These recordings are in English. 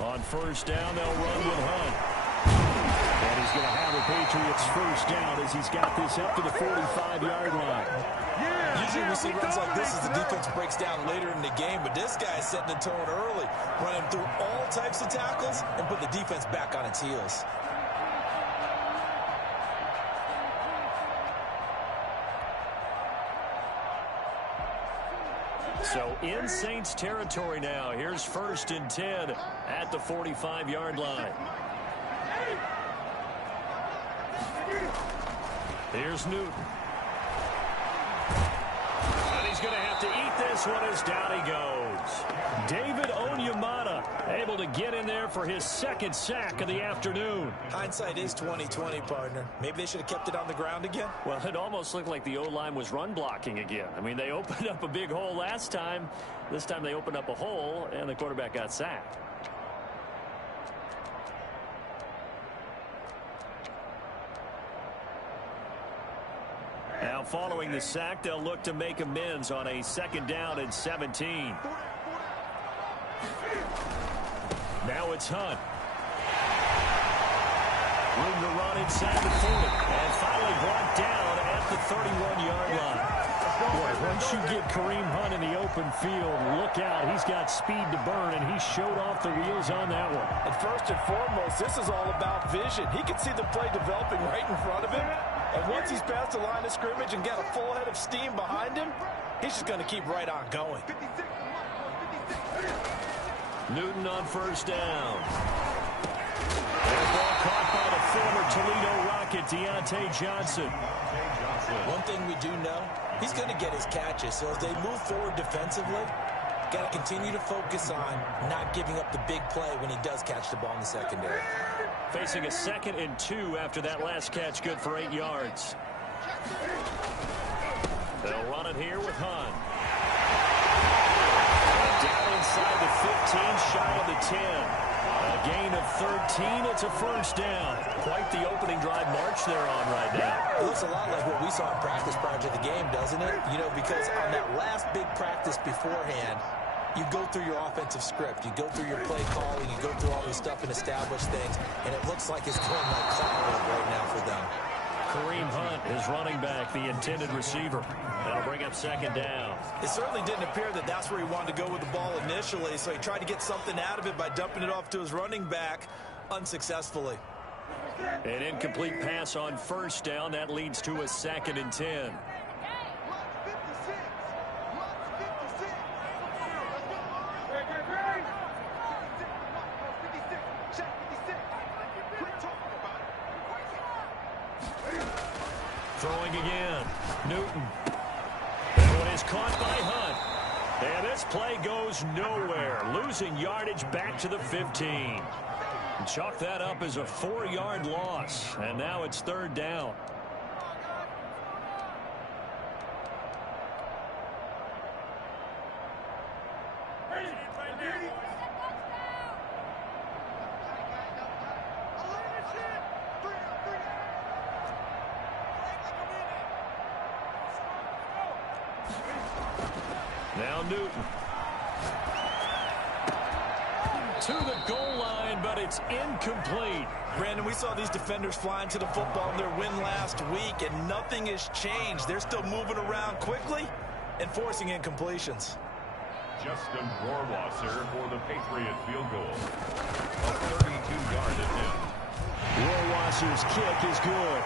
On first down, they'll run with Hunt. And he's going to have the Patriots first down as he's got this up to the 45-yard line. Usually we see runs like this as the defense breaks down later in the game, but this guy is setting the tone early, running through all types of tackles and put the defense back on its heels. So in Saints territory now. Here's first and 10 at the 45-yard line. Here's Newton. And he's going to have to eat this one as down he goes. David Onyemata able to get in there for his second sack of the afternoon. Hindsight is 20/20, partner. Maybe they should have kept it on the ground again. Well, it almost looked like the O-line was run blocking again. I mean, they opened up a big hole last time. This time they opened up a hole, and the quarterback got sacked. Now, following the sack, they'll look to make amends on a second down and 17. Now it's Hunt. Room to run inside the 40. And finally brought down at the 31-yard line. Boy, once you get Kareem Hunt in the open field, look out. He's got speed to burn, and he showed off the wheels on that one. And first and foremost, this is all about vision. He can see the play developing right in front of him. And once he's past the line of scrimmage and got a full head of steam behind him, he's just going to keep right on going. Newton on first down. And a ball caught by the former Toledo Rocket, Deontay Johnson. One thing we do know, he's going to get his catches. So as they move forward defensively, got to continue to focus on not giving up the big play when he does catch the ball in the secondary. Facing a 2nd and 2 after that last catch, good for 8 yards. They'll run it here with Hunt. Down inside the 15, shy of the 10. A gain of 13. It's a first down. Quite the opening drive march they're on right now. It looks a lot like what we saw in practice prior to the game, doesn't it? You know, because on that last big practice beforehand, you go through your offensive script. You go through your play calling. You go through all this stuff and establish things. And it looks like it's going like clockwork right now for them. Kareem Hunt is running back, the intended receiver. That'll bring up second down. It certainly didn't appear that that's where he wanted to go with the ball initially, so he tried to get something out of it by dumping it off to his running back unsuccessfully. An incomplete pass on first down. That leads to a 2nd and 10. Throwing again. Newton. That one is caught by Hunt. And this play goes nowhere. Losing yardage back to the 15. Chalk that up as a 4-yard loss. And now it's third down. Now Newton. To the goal line, but it's incomplete. Brandon, we saw these defenders flying to the football in their win last week, and nothing has changed. They're still moving around quickly and forcing incompletions. Justin Rohrwasser for the Patriot field goal. A 32-yard attempt. Rohrwasser's kick is good.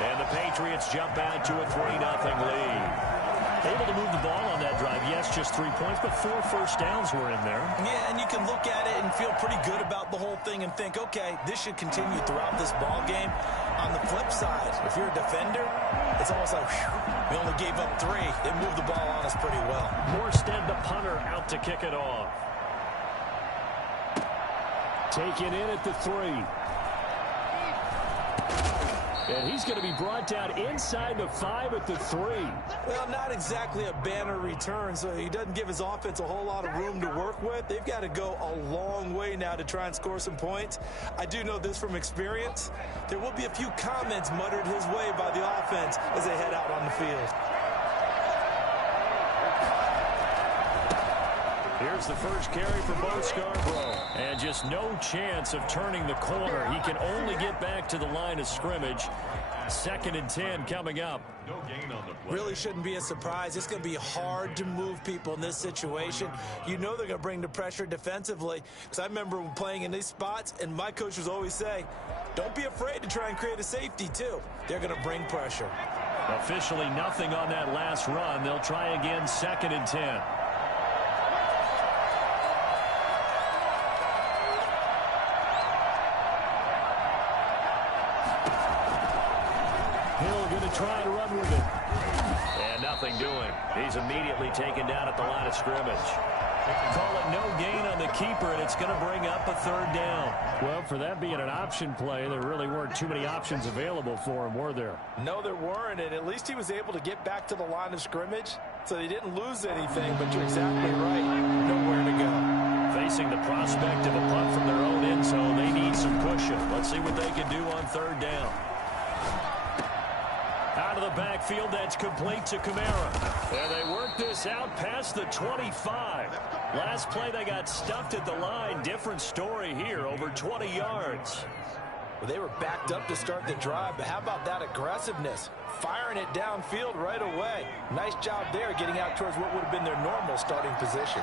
And the Patriots jump out to a 3-0 lead. Able to move the ball on that drive. Yes, just 3 points, but 4 first downs were in there. Yeah, and you can look at it and feel pretty good about the whole thing and think, okay, this should continue throughout this ball game. On the flip side, if you're a defender, it's almost like, whew, we only gave up 3. They moved the ball on us pretty well. Morstead, the punter, out to kick it off. Taken in at the 3. And he's going to be brought down inside the 5 at the 3. Well, not exactly a banner return, so he doesn't give his offense a whole lot of room to work with. They've got to go a long way now to try and score some points. I do know this from experience. There will be a few comments muttered his way by the offense as they head out on the field. Here's the first carry for Bo Scarborough. And just no chance of turning the corner. He can only get back to the line of scrimmage. 2nd and 10 coming up. No gain on the play. Really shouldn't be a surprise. It's going to be hard to move people in this situation. You know they're going to bring the pressure defensively. Because I remember playing in these spots, and my coach was always saying, don't be afraid to try and create a safety, too. They're going to bring pressure. Officially nothing on that last run. They'll try again 2nd and 10. Hill going to try to run with it. And nothing doing. He's immediately taken down at the line of scrimmage. Call it no gain on the keeper, and it's going to bring up a 3rd down. Well, for that being an option play, there really weren't too many options available for him, were there? No, there weren't, and at least he was able to get back to the line of scrimmage, so they didn't lose anything, but you're exactly right. Nowhere to go. Facing the prospect of a punt from their own end zone, they need some pushing. Let's see what they can do on 3rd down. Out of the backfield, that's complete to Kamara. And they work this out past the 25. Last play, they got stuffed at the line. Different story here, over 20 yards. Well, they were backed up to start the drive, but how about that aggressiveness? Firing it downfield right away. Nice job there getting out towards what would have been their normal starting position.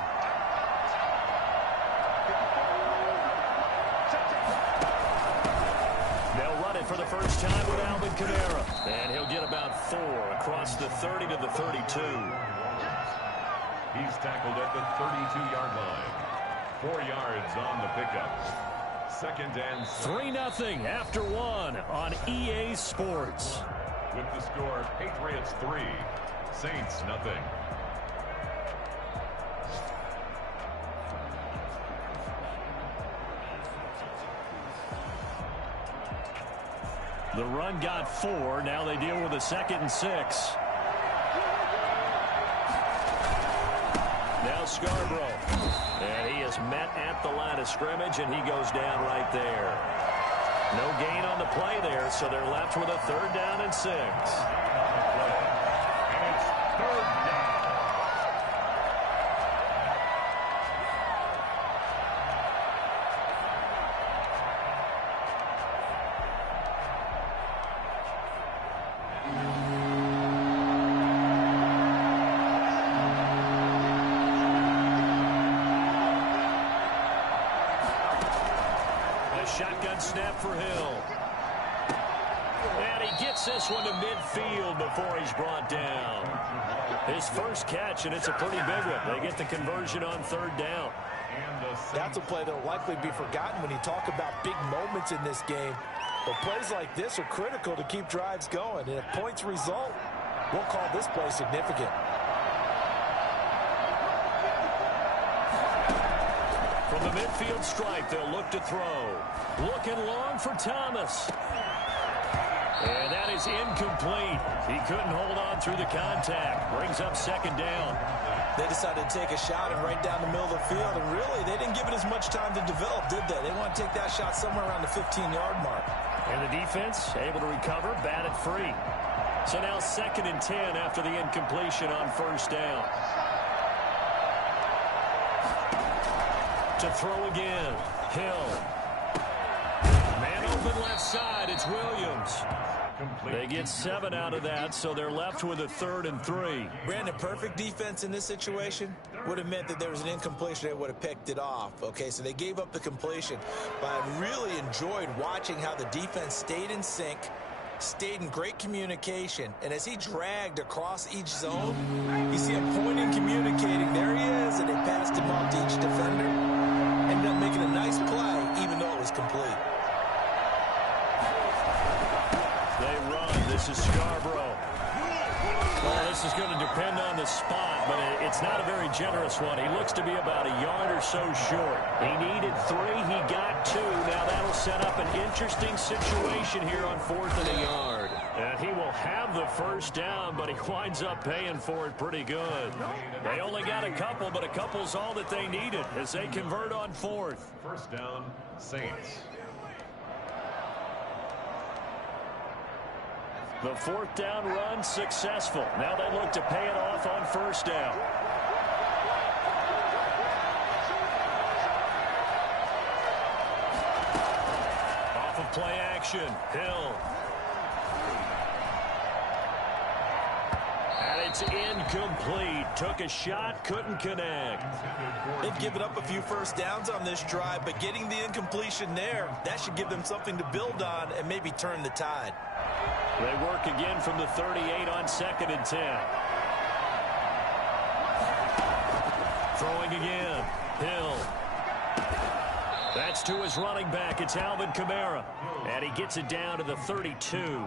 They'll run it for the first time with Alvin Kamara. And he'll get about 4 across the 30 to the 32. He's tackled at the 32-yard line. 4 yards on the pickup. 2nd and 3-0 after 1 on EA Sports. With the score, Patriots 3, Saints nothing. The run got 4. Now they deal with a 2nd and 6. Now Scarborough. And he is met at the line of scrimmage, and he goes down right there. No gain on the play there, so they're left with a 3rd down and 6. And it's 3rd down. Shotgun snap for Hill. And he gets this one to midfield before he's brought down. His first catch, and it's a pretty big one. They get the conversion on 3rd down. That's a play that will likely be forgotten when you talk about big moments in this game. But plays like this are critical to keep drives going. And if points result, we'll call this play significant. From the midfield stripe, they'll look to throw. Looking long for Thomas. And that is incomplete. He couldn't hold on through the contact. Brings up 2nd down. They decided to take a shot and right down the middle of the field. And really, they didn't give it as much time to develop, did they? They want to take that shot somewhere around the 15-yard mark. And the defense able to recover, batted free. So now 2nd and 10 after the incompletion on 1st down. To throw again. Hill. Man open left side. It's Williams. They get 7 out of that, so they're left with a 3rd and 3. Brandon, perfect defense in this situation would have meant that there was an incompletion. They would have picked it off. Okay, so they gave up the completion. But I really enjoyed watching how the defense stayed in sync, stayed in great communication, and as he dragged across each zone, you see him pointing, communicating. There he is, and they passed him off to each defender. Ended up making a nice play, even though it was complete. They run. This is Scarborough. Well, this is going to depend on the spot, but it's not a very generous one. He looks to be about a yard or so short. He needed 3. He got 2. Now that'll set up an interesting situation here on 4th and a yard. And he will have the 1st down, but he winds up paying for it pretty good. They only got a couple, but a couple's all that they needed as they convert on 4th. 1st down, Saints. The 4th down run successful. Now they look to pay it off on 1st down. with play action. Hill. And it's incomplete. Took a shot, couldn't connect. They've given up a few first downs on this drive, but getting the incompletion there, that should give them something to build on and maybe turn the tide. They work again from the 38 on 2nd and 10. Throwing again. Hill. That's to his running back. It's Alvin Kamara. And he gets it down to the 32.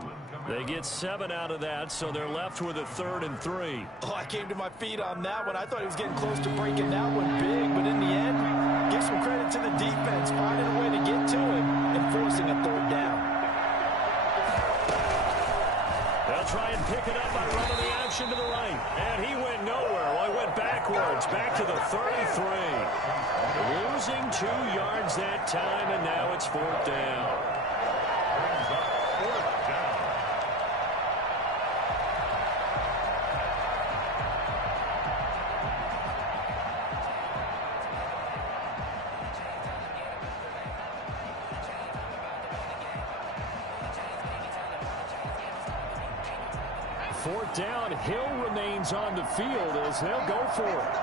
They get 7 out of that, so they're left with a 3rd and 3. Oh, I came to my feet on that one. I thought he was getting close to breaking that one big, but in the end, give some credit to the defense, finding a way to get to him and forcing a 3rd down. They'll try and pick it up by running the action to the right. And he went nowhere. Well, he went backwards, back to the 33. Losing 2 yards that time, and now it's 4th down. Fourth down, Hill remains on the field as they'll go for it.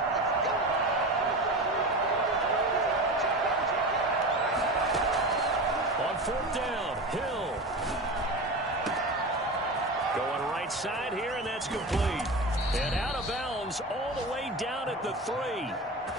On 4th down, Hill. Going right side here, and that's complete. And out of bounds all the way down at the 3.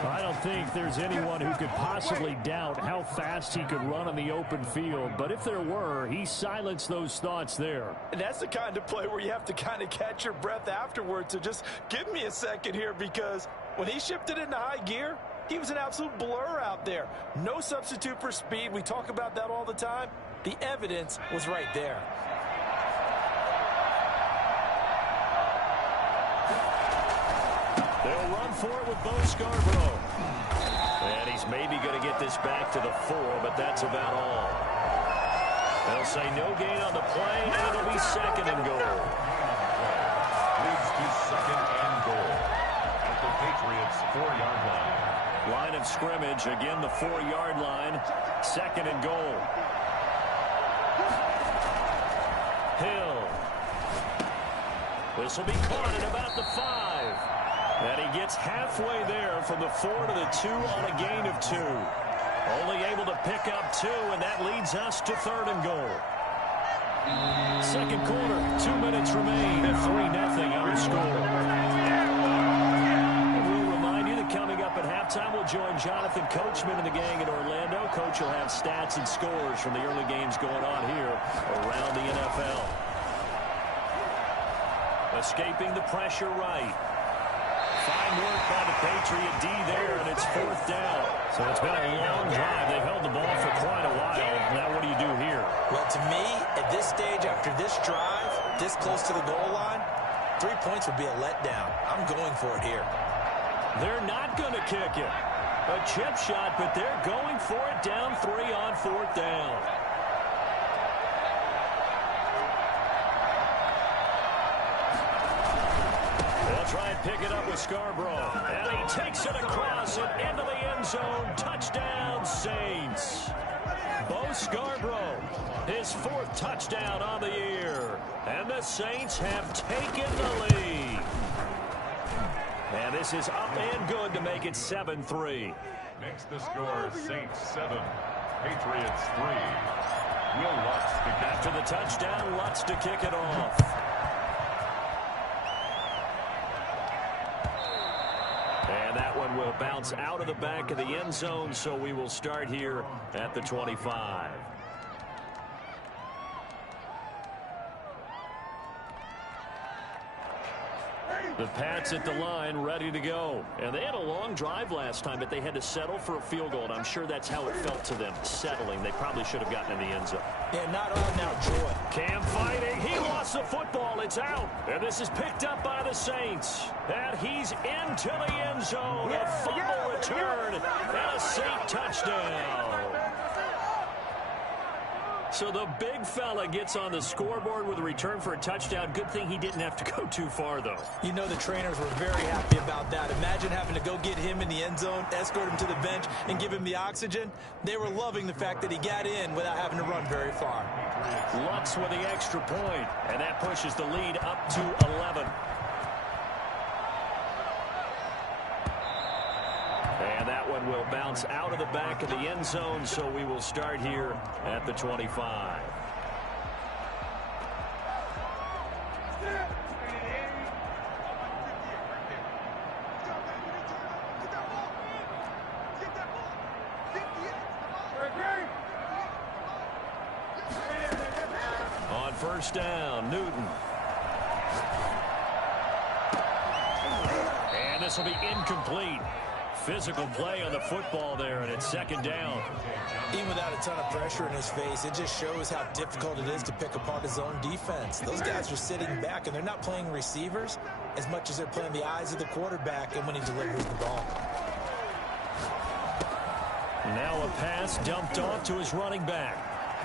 I don't think there's anyone who could possibly doubt how fast he could run on the open field. But if there were, he silenced those thoughts there. And that's the kind of play where you have to kind of catch your breath afterwards. So just give me a second here, because when he shifted into high gear, he was an absolute blur out there. No substitute for speed. We talk about that all the time. The evidence was right there. They'll run for it with Bo Scarborough. And he's maybe going to get this back to the 4, but that's about all. They'll say no gain on the play, and it'll be 2nd and goal. Leads to 2nd and goal at the Patriots' 4-yard line. Line of scrimmage, again the 4-yard line. 2nd and goal. Hill. This will be caught at about the 5. And he gets halfway there from the 4 to the 2 on a gain of 2. Only able to pick up 2, and that leads us to 3rd and goal. Second quarter, 2 minutes remain at 3-0 on the score. And we'll remind you that coming up at halftime, we'll join Jonathan Coachman and the gang in Orlando. Coach will have stats and scores from the early games going on here around the NFL. Escaping the pressure right. Fine work by the Patriot D there, and it's 4th down. So it's been a long drive. They've held the ball for quite a while. Now what do you do here? Well, to me, at this stage, after this drive, this close to the goal line, 3 points would be a letdown. I'm going for it here. They're not going to kick it. A chip shot, but they're going for it down 3 on 4th down. Try and pick it up with Scarborough. And he takes it across and into the end zone. Touchdown, Saints. Bo Scarborough, his 4th touchdown on the year. And the Saints have taken the lead. And this is up and good to make it 7-3. Makes the score Saints 7, Patriots 3. Will Lutz to kick. After the touchdown, Lutz to kick it off. Will bounce out of the back of the end zone, so we will start here at the 25. The Pats at the line, ready to go. And they had a long drive last time, but they had to settle for a field goal, and I'm sure that's how it felt to them, settling. They probably should have gotten in the end zone. Yeah, not all now, joy. Cam fighting. He lost the football. It's out. And this is picked up by the Saints. And he's into the end zone. A fumble return and a Saint touchdown. So the big fella gets on the scoreboard with a return for a touchdown. Good thing he didn't have to go too far, though. You know the trainers were very happy about that. Imagine having to go get him in the end zone, escort him to the bench, and give him the oxygen. They were loving the fact that he got in without having to run very far. Lutz with the extra point, and that pushes the lead up to 11. And that one will bounce out of the back of the end zone, so we will start here at the 25. On first down, Newton. And this will be incomplete. Physical play on the football there, and it's second down. Even without a ton of pressure in his face, it just shows how difficult it is to pick apart his own defense. Those guys are sitting back, and they're not playing receivers as much as they're playing the eyes of the quarterback and when he delivers the ball. Now a pass dumped off to his running back.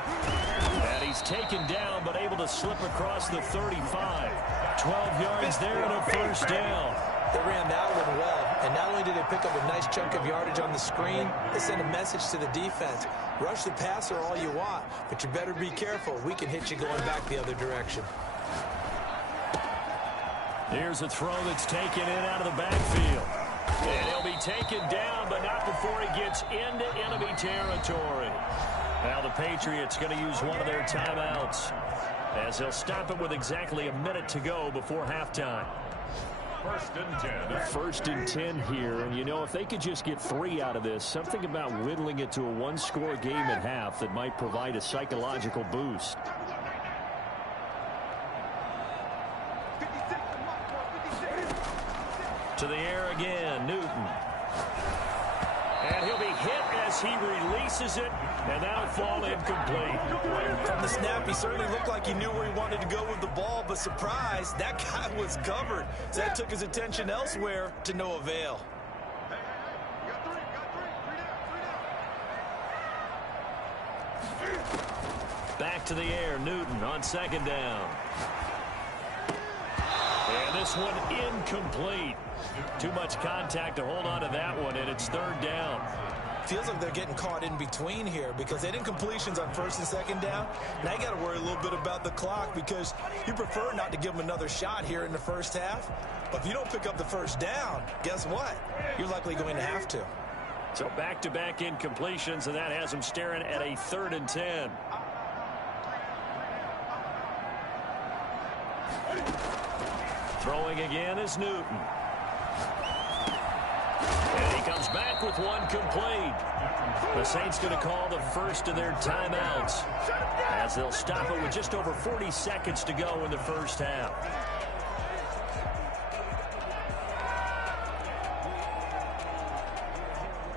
And he's taken down, but able to slip across the 35. 12 yards there and a first down. They ran that one well, and not only did they pick up a nice chunk of yardage on the screen, they sent a message to the defense. Rush the passer all you want, but you better be careful. We can hit you going back the other direction. Here's a throw that's taken in out of the backfield. And he'll be taken down, but not before he gets into enemy territory. Now the Patriots going to use one of their timeouts, as they'll stop it with exactly a minute to go before halftime. First and 10. First and 10 here, and you know, if they could just get 3 out of this, something about whittling it to a one-score game at half that might provide a psychological boost. To the air again, Newton. And he'll be hit as he releases it, and that'll fall incomplete. From the snap, he certainly looked like he knew where he wanted to go with the ball, but surprise, that guy was covered. So that took his attention elsewhere to no avail. Back to the air, Newton on second down. And this one incomplete. Too much contact to hold on to that one, and it's third down. Feels like they're getting caught in between here because they didn't completions on first and second down. Now you got to worry a little bit about the clock because you prefer not to give them another shot here in the first half. But if you don't pick up the first down, guess what? You're likely going to have to. So back-to-back incompletions, and that has them staring at a 3rd and 10. Throwing again is Newton. And he comes back with one complete. The Saints going to call the first of their timeouts, as they'll stop it with just over 40 seconds to go in the first half.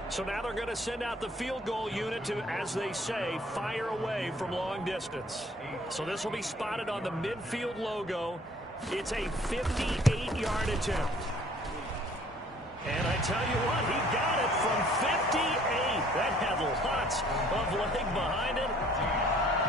So now they're going to send out the field goal unit to, as they say, fire away from long distance. So this will be spotted on the midfield logo. It's a 58-yard attempt. And I tell you what, he got it from 58. That had lots of leg behind it.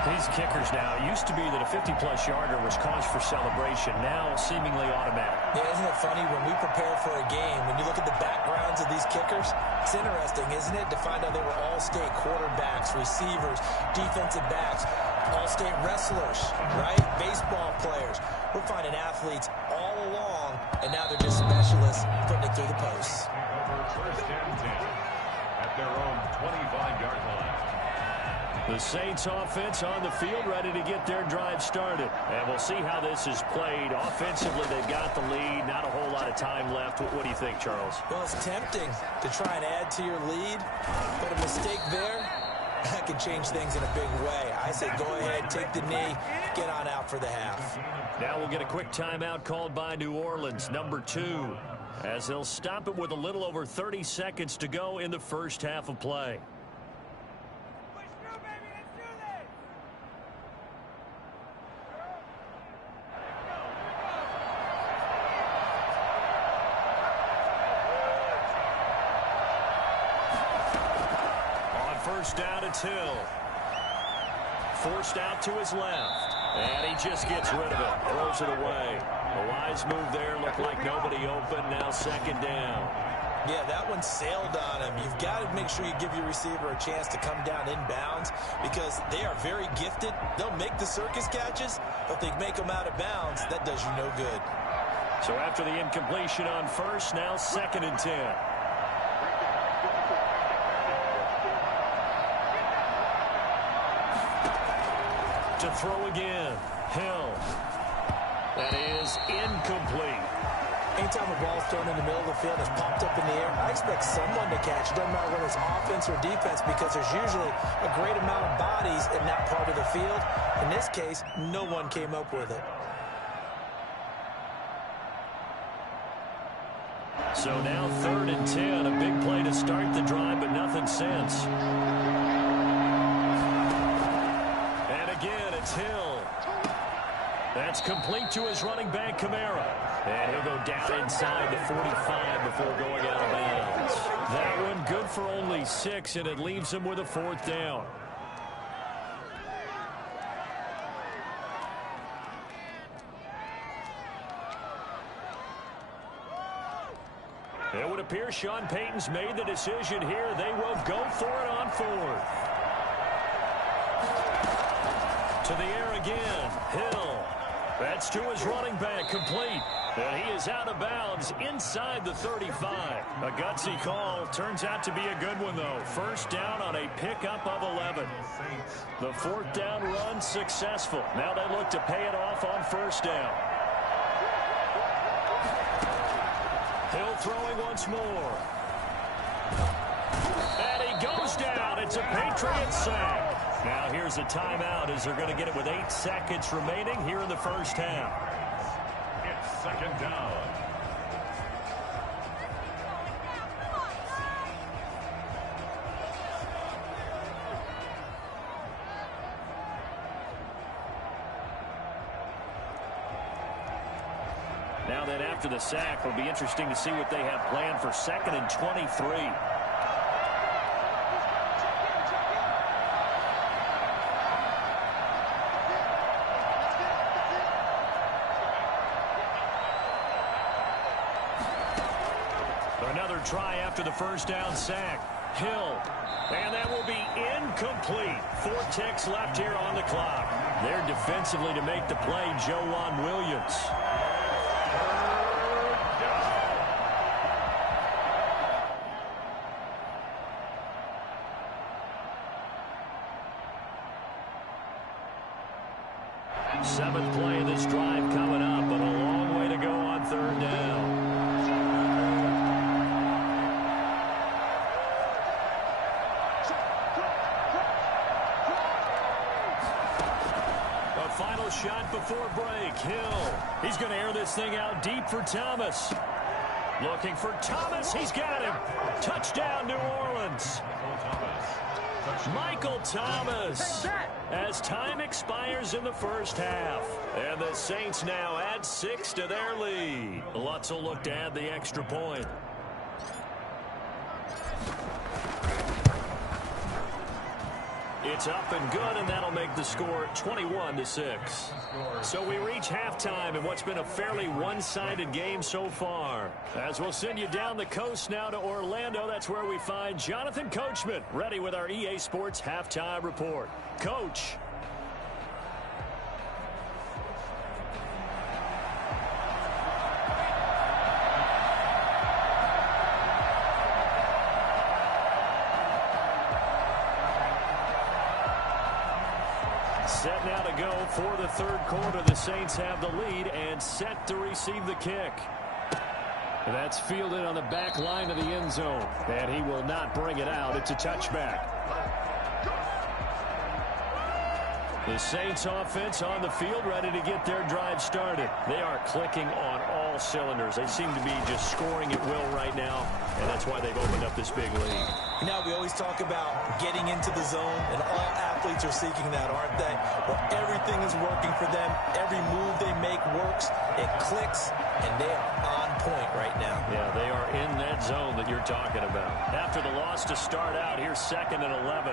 These kickers now, it used to be that a 50-plus yarder was cause for celebration. Now, seemingly automatic. Yeah, isn't it funny when we prepare for a game, when you look at the backgrounds of these kickers, it's interesting, isn't it, to find out they were all-state quarterbacks, receivers, defensive backs, all-state wrestlers, right? Baseball players. We're finding athletes all along, and now they're just specialists putting it through the posts. First and 10 at their own 25-yard line. The Saints offense on the field, ready to get their drive started. And we'll see how this is played. Offensively, they've got the lead. Not a whole lot of time left. What do you think, Charles? Well, it's tempting to try and add to your lead, but a mistake there, that can change things in a big way. I say go ahead, take the knee, get on out for the half. Now we'll get a quick timeout called by New Orleans, number 2, as they'll stop it with a little over 30 seconds to go in the first half of play. First down, it's Hill. forced out to his left. And he just gets rid of it, throws it away. A wise move there, looked like nobody open, now second down. Yeah, that one sailed on him. You've got to make sure you give your receiver a chance to come down inbounds because they are very gifted. They'll make the circus catches, but if they make them out of bounds, that does you no good. So after the incompletion on first, now second and 10. To throw again, Hill. That is incomplete. Anytime a ball's thrown in the middle of the field, it's popped up in the air, I expect someone to catch. It doesn't matter whether it's offense or defense because there's usually a great amount of bodies in that part of the field. In this case, no one came up with it. So now third and 10, a big play to start the drive, but nothing since. And again, it's Hill. That's complete to his running back, Kamara. And he'll go down inside the 45 before going out of bounds. That one good for only 6, and it leaves him with a fourth down. It would appear Sean Payton's made the decision here. They will go for it on fourth. To the air again. Hill. That's to his running back, complete. And he is out of bounds inside the 35. A gutsy call. Turns out to be a good one, though. First down on a pickup of 11. The fourth down run successful. Now they look to pay it off on first down. Hill throwing once more. And he goes down. It's a Patriot sack. Now here's a timeout as they're going to get it with 8 seconds remaining here in the first half. It's second down. Now then, after the sack, it'll be interesting to see what they have planned for second and 23. Another try after the first down sack. Hill. And that will be incomplete. 4 ticks left here on the clock. There defensively to make the play, Joejuan Williams. Seventh play of this drive coming up, but a long way to go on third down. A final shot before break. Hill. He's going to air this thing out deep for Thomas. Looking for Thomas. He's got him. Touchdown, New Orleans. Michael Thomas. As time expires in the first half. And the Saints now add 6 to their lead. Lutz will look to add the extra point. It's up and good, and that'll make the score 21-6. So we reach halftime in what's been a fairly one-sided game so far. As we'll send you down the coast now to Orlando, that's where we find Jonathan Coachman, ready with our EA Sports Halftime Report. Coach. Set now to go for the third quarter. The Saints have the lead and set to receive the kick. That's fielded on the back line of the end zone. And he will not bring it out. It's a touchback. The Saints offense on the field ready to get their drive started. They are clicking on all cylinders. They seem to be just scoring at will right now, and that's why they've opened up this big lead. Now we always talk about getting into the zone, and all athletes are seeking that, aren't they? Well, everything is working for them. Every move they make works. It clicks, and they are on point right now. Yeah, they are in that zone that you're talking about. After the loss to start out, here's second and 11.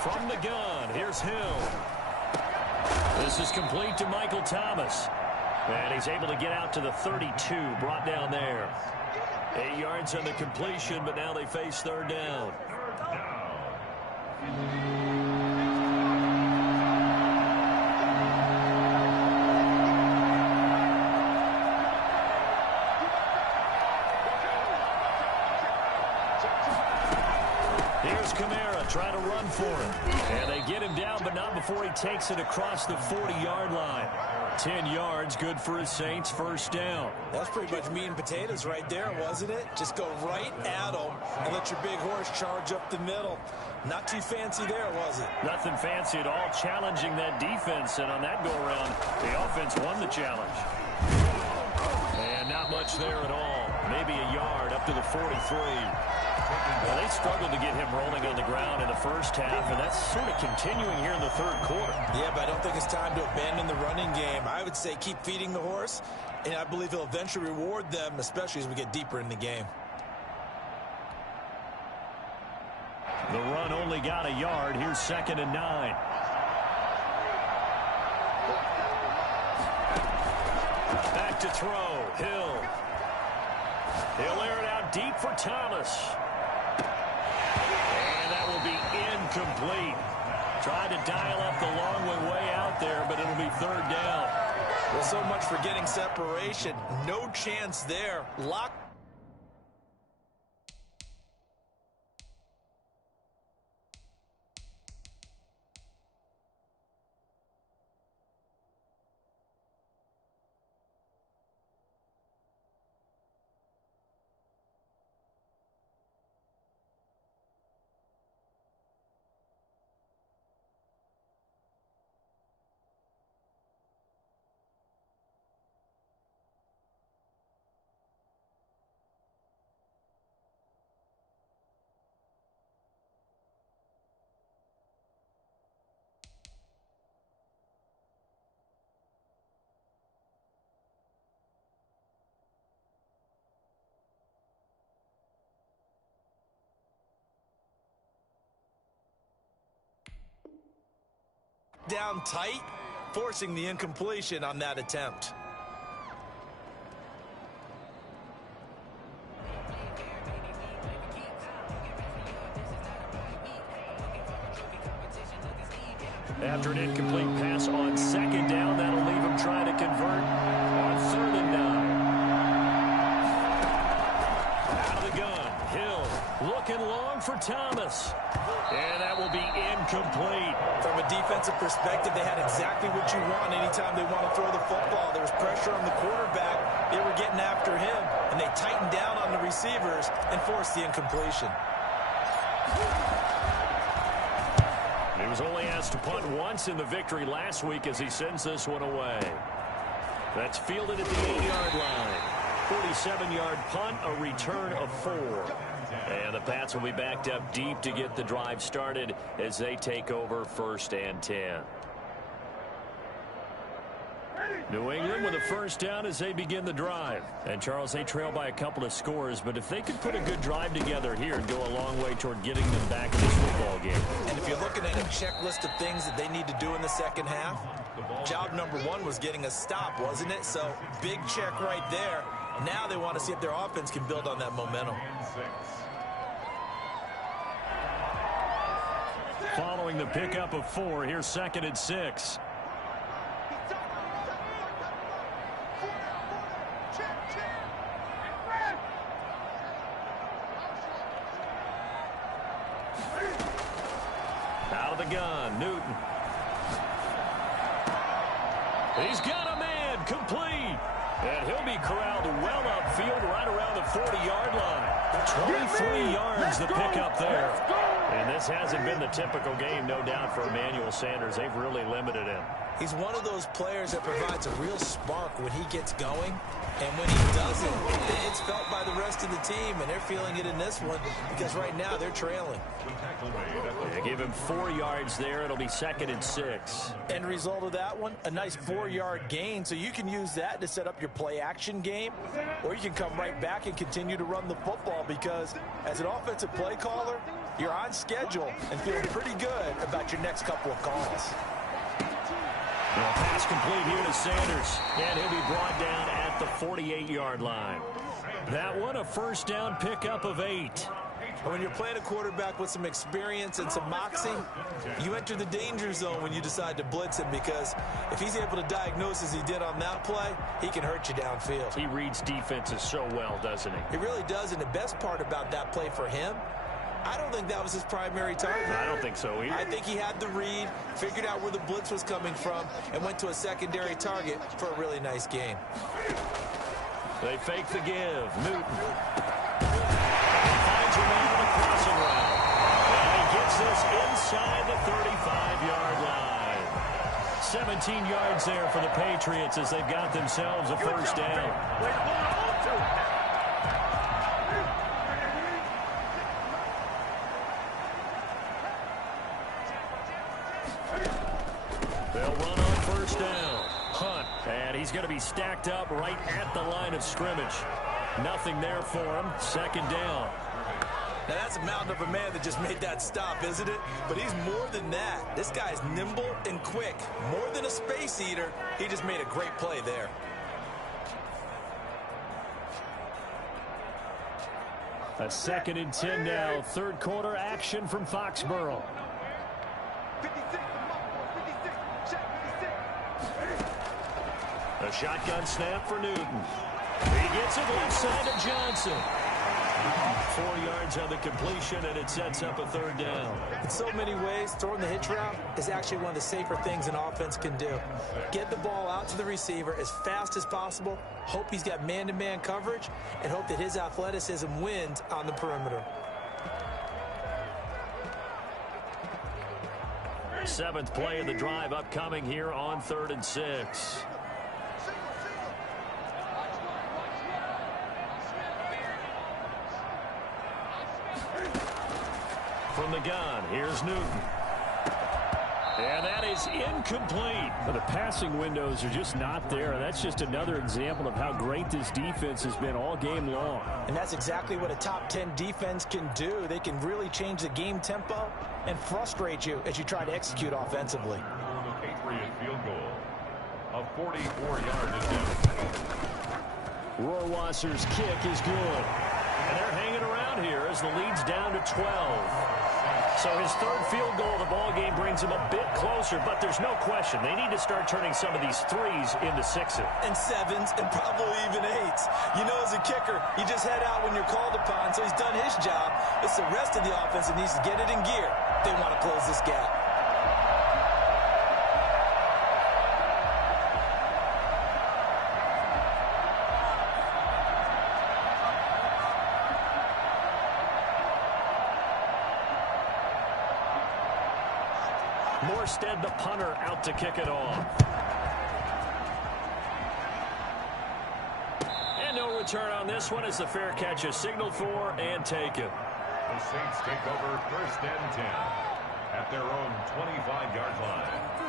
From the gun, here's Hill. This is complete to Michael Thomas. And he's able to get out to the 32, brought down there. 8 yards on the completion, but now they face third down. Here's Kamara trying to run for it. And they get him down, but not before he takes it across the 40-yard line. 10 yards, good for his Saints, first down. That's pretty much meat and potatoes right there, wasn't it? Just go right at them and let your big horse charge up the middle. Not too fancy there, was it? Nothing fancy at all, challenging that defense. And on that go-around, the offense won the challenge. And not much there at all. Maybe a yard up to the 43. Well, they struggled to get him rolling on the ground in the first half, and that's sort of continuing here in the third quarter. Yeah, but I don't think it's time to abandon the running game. I would say keep feeding the horse, and I believe he'll eventually reward them, especially as we get deeper in the game. The run only got a yard. Here's 2nd and 9. Back to throw. Hill. He'll air it out deep for Thomas. And that will be incomplete. Tried to dial up the long way out there, but it'll be third down. Well, so much for getting separation. No chance there. Lock. Down tight, forcing the incompletion on that attempt. After an incomplete pass on 2nd down, that'll leave him trying to convert on 3rd and 9. Out of the gun, Hill looking long for Thomas. And that will be incomplete. From a defensive perspective, they had exactly what you want anytime they want to throw the football. There was pressure on the quarterback. They were getting after him, and they tightened down on the receivers and forced the incompletion. He was only asked to punt once in the victory last week as he sends this one away. That's fielded at the 8-yard line. 47-yard punt, a return of 4. And the Pats will be backed up deep to get the drive started as they take over 1st and 10. New England with a first down as they begin the drive. And, Charles, they trail by a couple of scores, but if they could put a good drive together here and go a long way toward getting them back in this football game. And if you're looking at a checklist of things that they need to do in the second half, job number 1 was getting a stop, wasn't it? So, big check right there. Now they want to see if their offense can build on that momentum. Following the pickup of 4, here's 2nd and 6. Out of the gun, Newton. He's got a man, complete. And he'll be corralled well upfield right around the 40-yard line. 23 yards the pickup there. And this hasn't been the typical game, no doubt, for Emmanuel Sanders. They've really limited him. He's one of those players that provides a real spark when he gets going. And when he doesn't, it's felt by the rest of the team, and they're feeling it in this one because right now they're trailing. They give him 4 yards there. It'll be 2nd and 6. End result of that one, a nice 4-yard gain. So you can use that to set up your play-action game, or you can come right back and continue to run the football because as an offensive play caller, you're on schedule and feeling pretty good about your next couple of calls. Well, pass complete here to Sanders, and he'll be brought down at the 48-yard line. That one, a first down pickup of 8. When you're playing a quarterback with some experience and some moxie, you enter the danger zone when you decide to blitz him, because if he's able to diagnose as he did on that play, he can hurt you downfield. He reads defenses so well, doesn't he? He really does, and the best part about that play for him, I don't think that was his primary target. I don't think so either. I think he had the read, figured out where the blitz was coming from, and went to a secondary target for a really nice gain. They fake the give. Newton finds a man on the crossing route. And he gets this inside the 35-yard line. 17 yards there for the Patriots as they've got themselves a first down. They'll run on first down. Hunt, and he's going to be stacked up right at the line of scrimmage. Nothing there for him. Second down. Now, that's a mountain of a man that just made that stop, isn't it? But he's more than that. This guy's nimble and quick. More than a space eater, he just made a great play there. A 2nd and 10 now. Third quarter action from Foxborough. A shotgun snap for Newton. He gets it left side to Johnson. 4 yards on the completion, and it sets up a third down. In so many ways, throwing the hitch route is actually one of the safer things an offense can do. Get the ball out to the receiver as fast as possible, hope he's got man-to-man coverage, and hope that his athleticism wins on the perimeter. 7th play of the drive upcoming here on 3rd and 6. From the gun, here's Newton. And that is incomplete. But the passing windows are just not there. That's just another example of how great this defense has been all game long. And that's exactly what a top 10 defense can do. They can really change the game tempo and frustrate you as you try to execute offensively. For the Patriot field goal, a 44-yard attempt. Rohrwasser's kick is good. And they're hanging around here as the lead's down to 12. So his third field goal of the ball game brings him a bit closer, but there's no question they need to start turning some of these threes into sixes. And sevens, and probably even eights. You know, as a kicker, you just head out when you're called upon, so he's done his job. It's the rest of the offense that needs to get it in gear if they want to close this gap. Morstead, the punter, out to kick it off. And no return on this one as the fair catch is signaled for and taken. The Saints take over 1st and 10 at their own 25-yard line.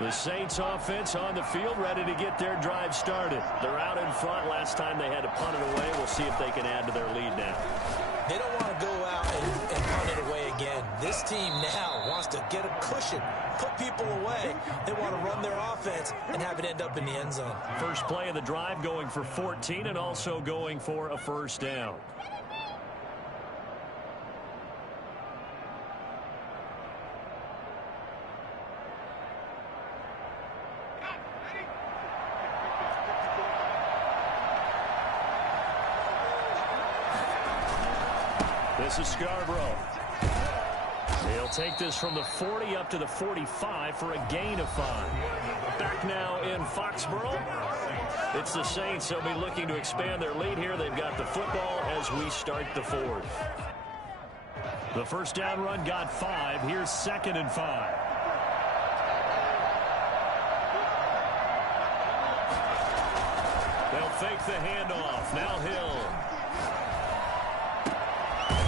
The Saints offense on the field, ready to get their drive started. They're out in front. Last time they had to punt it away. We'll see if they can add to their lead now. They don't want to go out and punt it away again. This team now wants to get a cushion, put people away. They want to run their offense and have it end up in the end zone. First play of the drive going for 14 and also going for a first down. This is Scarborough. He'll take this from the 40 up to the 45 for a gain of 5. Back now in Foxborough. It's the Saints. They'll be looking to expand their lead here. They've got the football as we start the 4th. The first down run got 5. Here's 2nd and 5. They'll fake the handoff. Now Hill.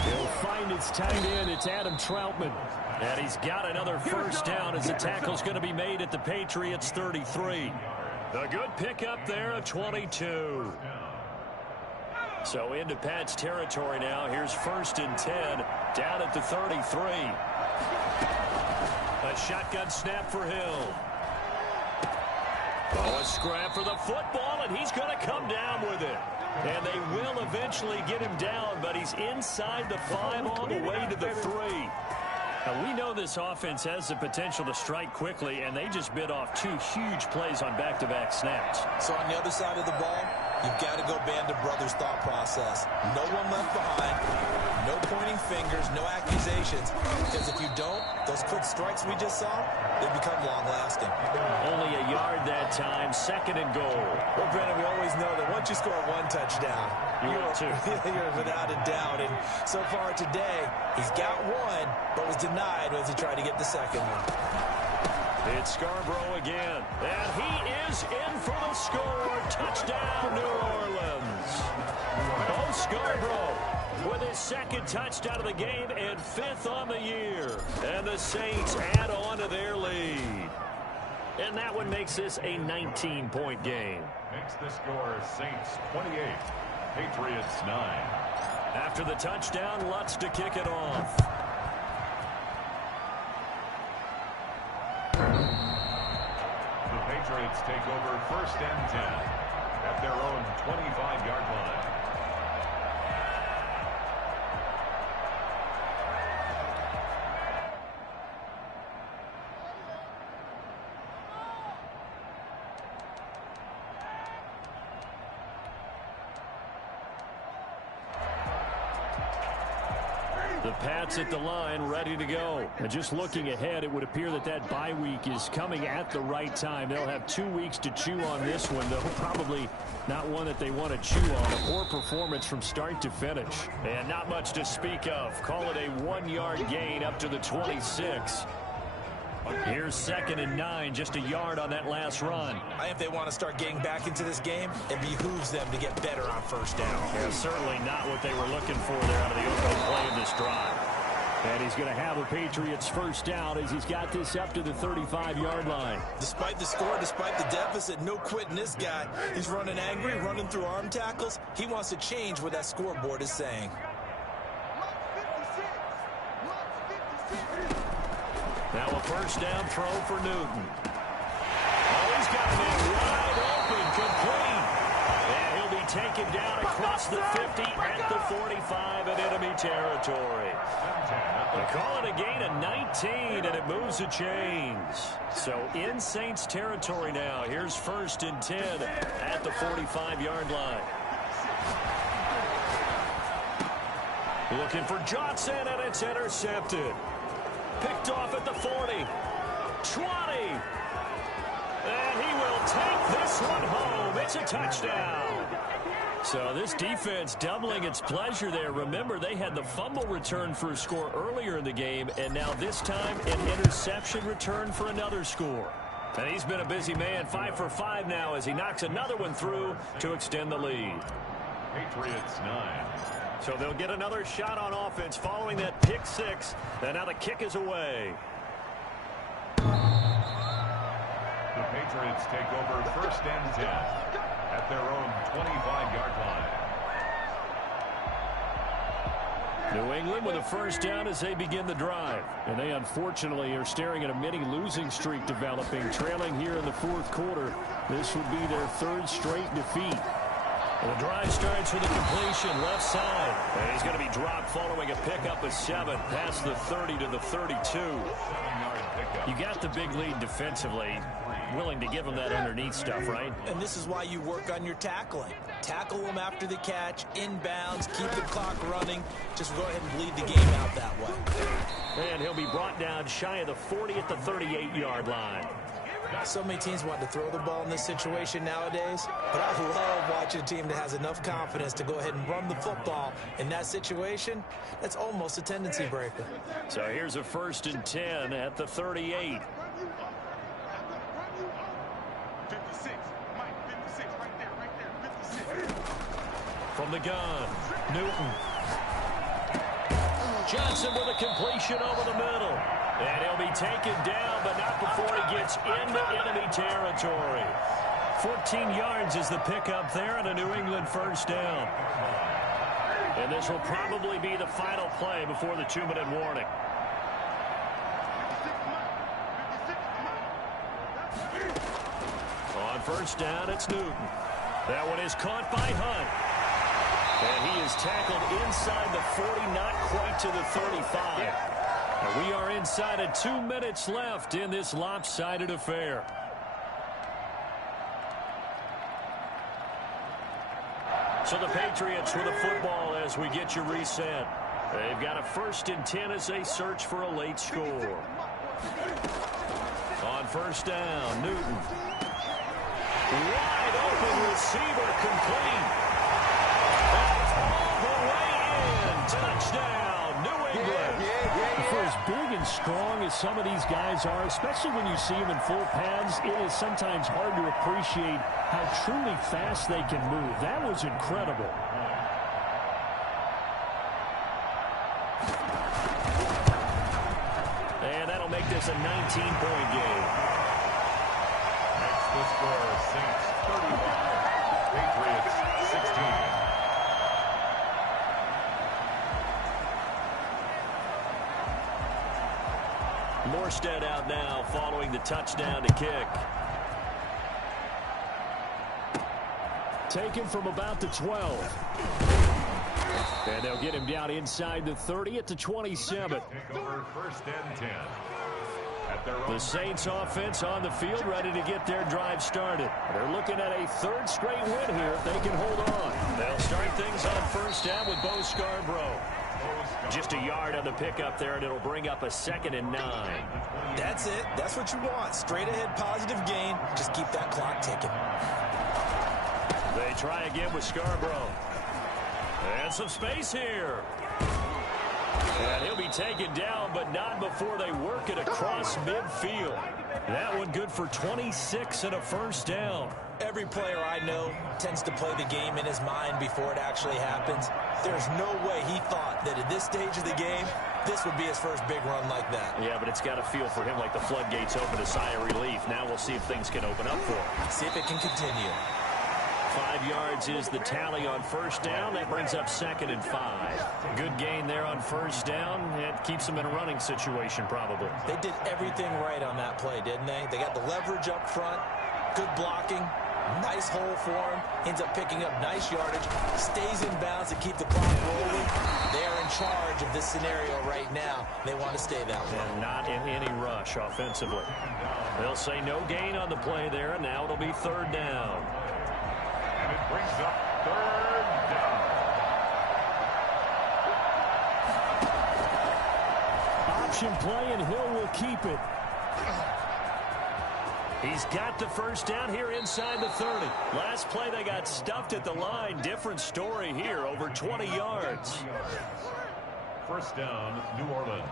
He'll find behind its tight end. It's Adam Troutman. And he's got another first down as the tackle's going to be made at the Patriots 33. A good pickup there, a 22. So into Pat's territory now. Here's 1st and 10 down at the 33. A shotgun snap for Hill. Oh, a scrap for the football, and he's going to come down with it. And they will eventually get him down, but he's inside the 5 on the way to the 3. Now, we know this offense has the potential to strike quickly, and they just bit off 2 huge plays on back-to-back snaps. So on the other side of the ball, you've got to go Band of Brothers thought process. No one left behind, no pointing fingers, no accusations. Because if you don't, those quick strikes we just saw, they become long-lasting. Only a yard that time, 2nd and goal. Well, Brandon, we always know that once you score 1 touchdown, you're without a doubt. And so far today, he's got 1, but was denied as he tried to get the 2nd one. It's Scarborough again, and he is in for the score. Touchdown, New Orleans. Oh, Scarborough with his 2nd touchdown of the game and 5th on the year. And the Saints add on to their lead. And that one makes this a 19-point game. Makes the score Saints 28, Patriots 9. After the touchdown, Lutz to kick it off. The Patriots take over 1st and 10 at their own 25-yard line. The Pats at the line, ready to go. And just looking ahead, it would appear that that bye week is coming at the right time. They'll have 2 weeks to chew on this one, though probably not one that they want to chew on. A poor performance from start to finish. And not much to speak of. Call it a 1-yard gain up to the 26. Here's 2nd and 9, just a yard on that last run. I think if they want to start getting back into this game, it behooves them to get better on 1st down. Yeah, certainly not what they were looking for there out of the opening play of this drive. And he's going to have a Patriots 1st down as he's got this up to the 35-yard line. Despite the score, despite the deficit, no quitting this guy. He's running angry, running through arm tackles. He wants to change what that scoreboard is saying. Now a 1st down throw for Newton. Oh, he's got him wide open, complete. And he'll be taken down across the 50 at the 45 in enemy territory. They call it a gain of 19, and it moves the chains. So in Saints territory now. Here's 1st and 10 at the 45-yard line. Looking for Johnson, and it's intercepted. Picked off at the 40, 20, and he will take this one home. It's a touchdown. So this defense doubling its pleasure there. Remember, they had the fumble return for a score earlier in the game, and now this time an interception return for another score. And he's been a busy man, 5 for 5 now as he knocks another one through to extend the lead. Patriots 9. So they'll get another shot on offense following that pick 6. And now the kick is away. The Patriots take over 1st and 10 at their own 25-yard line. New England with a 1st down as they begin the drive. And they unfortunately are staring at a mini losing streak developing, trailing here in the 4th quarter. This would be their 3rd straight defeat. The drive starts with a completion left side. And he's going to be dropped following a pickup of 7 past the 30 to the 32. You got the big lead defensively. Willing to give them that underneath stuff, right? And this is why you work on your tackling. Tackle them after the catch, inbounds, keep the clock running. Just go ahead and bleed the game out that way. And he'll be brought down shy of the 40 at the 38-yard line. So many teams want to throw the ball in this situation nowadays, but I love watching a team that has enough confidence to go ahead and run the football. In that situation, that's almost a tendency breaker. So here's a 1st and 10 at the 38. 56, Mike, 56, right there, 56. From the gun, Newton. Johnson with a completion over the middle. And he'll be taken down, but not before he gets into enemy territory. 14 yards is the pickup there and a New England first down. And this will probably be the final play before the 2-minute warning. On first down, it's Newton. That one is caught by Hunt. And he is tackled inside the 40, not quite to the 35. And we are inside of 2 minutes left in this lopsided affair. So the Patriots with a football as we get you reset. They've got a 1st and 10 as they search for a late score. On first down, Newton. Wide open receiver complete. That's all the way in. Touchdown, New England. For as big and strong as some of these guys are, especially when you see them in full pads, it is sometimes hard to appreciate how truly fast they can move. That was incredible. And that'll make this a 19-point game. Next, the score, Saints 35, Patriots 16. Morstead out now following the touchdown to kick. Taken from about the 12. And they'll get him down inside the 30 at the 27. Take over 1st and 10. At their The own Saints offense on the field ready to get their drive started. They're looking at a 3rd straight win here if they can hold on. They'll start things on first down with Bo Scarborough. Just a yard on the pickup there, and it'll bring up a 2nd and 9. That's it. That's what you want. Straight ahead positive gain. Just keep that clock ticking. They try again with Scarborough. And some space here. And he'll be taken down, but not before they work it across midfield. That one good for 26 and a first down. Every player I know tends to play the game in his mind before it actually happens. There's no way he thought that at this stage of the game, this would be his first big run like that. Yeah, but it's got to feel for him like the floodgates open, a sigh of relief. Now we'll see if things can open up for him. See if it can continue. 5 yards is the tally on first down. That brings up 2nd and 5. Good gain there on first down. It keeps them in a running situation probably. They did everything right on that play, didn't they? They got the leverage up front, good blocking, nice hole for him, ends up picking up nice yardage, stays in bounds to keep the clock rolling. They are in charge of this scenario right now. They want to stay that way. And not in any rush offensively. They'll say no gain on the play there, and now it'll be 3rd down. And it brings up 3rd down. Option play, and Hill will keep it. He's got the first down here inside the 30. Last play they got stuffed at the line. Different story here, over 20 yards. First down, New Orleans.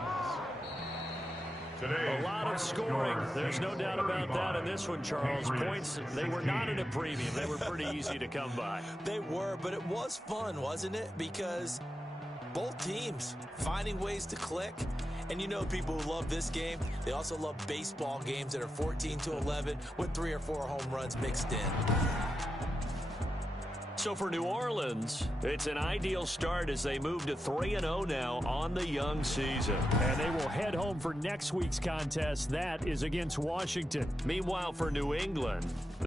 Today, A lot of scoring. There's no doubt about that in this one, Charles. Points, they were not at a premium. They were pretty easy to come by. They were, but it was fun, wasn't it? Because both teams finding ways to click. And you know people who love this game, they also love baseball games that are 14-11 with 3 or 4 home runs mixed in. So for New Orleans, it's an ideal start as they move to 3-0 now on the young season. And they will head home for next week's contest. That is against Washington. Meanwhile, for New England,